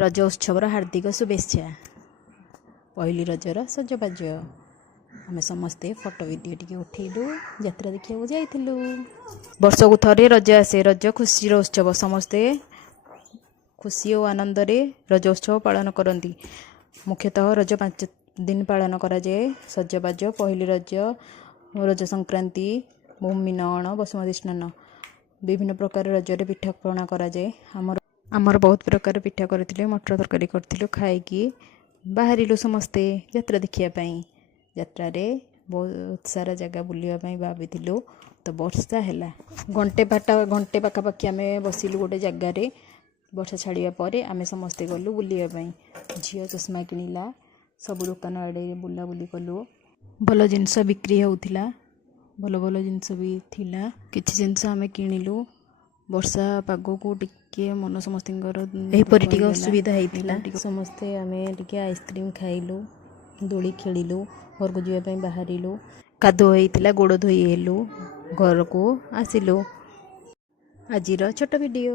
रज उत्सव हार्दिक शुभेच्छा। पहली रजर सजबाज आम समस्ते फोटो वीडियो टी उठेलु यात्रा देखा जाइलु। वर्ष को थरे रज आसे। रज खुशी उत्सव समस्ते खुशी और आनंद रे रज उत्सव पालन करती। मुख्यतः रज 5 दिन पालन करा जाए। सजबाज पहली रज, रज संक्रांति, भूमि नहण, बसुमती स्नान विभिन्न प्रकार रजरे पिठा पଣା करा जाए। आमर बहुत प्रकार पिठा करथिले, मटर तरकारी करथिलु, खाइकी बाहरिलु समस्ते यात्रा देखिया। यात्रा रे बहुत सारा जगह बुलिया भाविलु तो वर्षा है घंटे पाखापाखि आम बसिलु गोटे जगार। वर्षा छाड़ा पर आम समस्ते गलु बुलिया। झील चश्मा किणिला, सब दुकान आड़े बुलाबुली कलु। भल जिनस बिक्री होउथिला, भल भल जिनस भी थिला। किछि जिनस आम किणिलु। वर्षा पाग को टिके मन समस्त असुविधा होता। समस्ते आम टिके आइसक्रीम खाइलु, दोली खेलिलु, घर को जावाई बाहरिलु। कादो होइतिला, गोड़ धोई हेलु, घर को आसिलु। आजिर छोट वीडियो।